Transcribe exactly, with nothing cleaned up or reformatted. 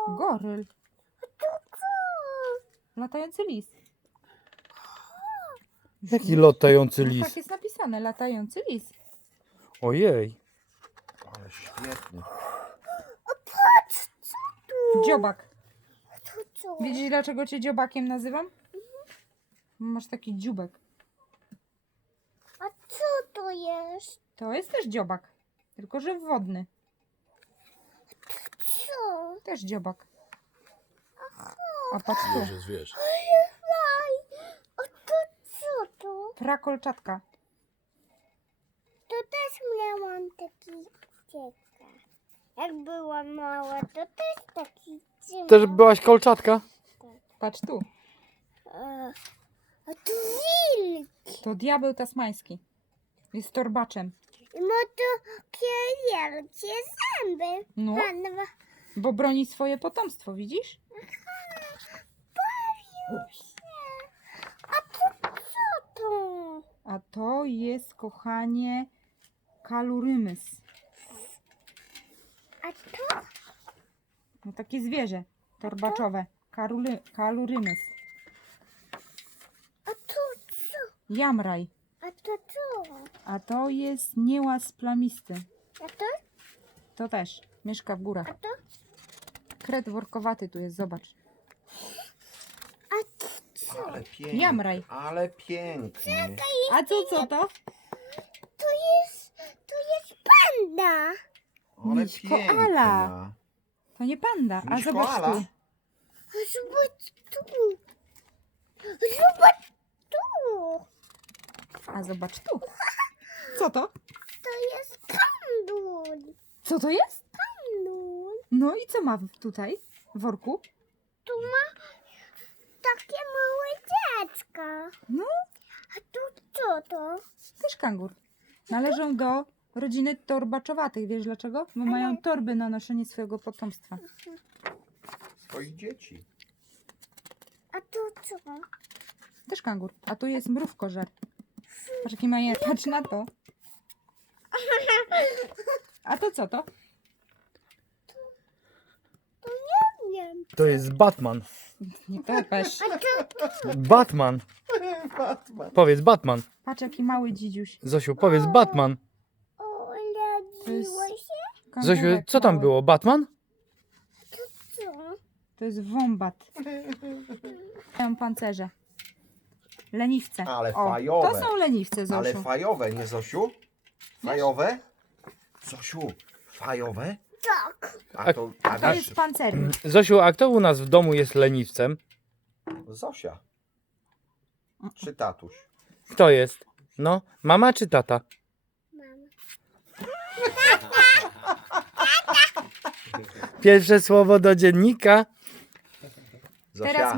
Goryl. Latający lis. Jaki latający No, lis? tak jest napisane, latający lis. Ojej. Ale świetny. Dziobak. To co? Widzisz, dlaczego cię dziobakiem nazywam? Masz taki dziubek. A co to jest? To jest też dziobak, tylko że wodny. Co? Też dziobak. A patrz tu. Zwierzę, zwierzę. Faj. A to co to? Prakolczatka. To też miałam taki dziecka. Jak byłam mała, to też taki dziecka. Też byłaś kolczatka? Patrz tu. E, A to wilk. To diabeł tasmański. Jest torbaczem. I ma takie wielkie zęby. No, Pan bo broni swoje potomstwo, widzisz? bawił się. A to co to? A to jest, kochanie, kalurymys. A to? No takie zwierzę torbaczowe. Karuly, kalurymys. A to co? Jamraj. A to co? A to jest niełaz plamisty. A to? To też. Mieszka w górach. A to? Kret workowaty tu jest, zobacz. A to co? Ale piękny. Jamraj. Ale piękny. A co, co to? To jest, to jest panda. Ale Miś koala. piękna. To nie panda. A Miś zobacz koala? tu. A zobacz tu. Zobacz tu. A zobacz tu. Co to? To jest kandul. Co to jest? Kandul. No i co ma w- tutaj w worku? Tu ma takie małe dziecka. No, A tu co to? też kangur. Należą do rodziny torbaczowatych. Wiesz dlaczego? Bo mają torby na noszenie swojego potomstwa. Swoich dzieci. A tu co? Też kangur. A tu jest mrówkożer. Patrz jaki ma je. Patrz na to. A to co to? Nie wiem. To jest Batman. Nie topesz. Batman. Batman. Powiedz Batman. Patrz jaki mały dzidziuś. Zosiu, powiedz Batman. O, To jest radziło się? Zosiu, kangurek co tam mały. było? Batman? Co? To jest wombat. Mają pancerze. Leniwce. Ale O, fajowe. to są leniwce, Zosiu. Ale fajowe, nie Zosiu? Fajowe? Zosiu, fajowe? Tak. A to, a To wiesz, jest pancernik. Zosiu, a kto u nas w domu jest leniwcem? Zosia. Czy tatuś? Kto jest? No, mama czy tata? Mam. Pierwsze słowo do dziennika. Zosia. Teraz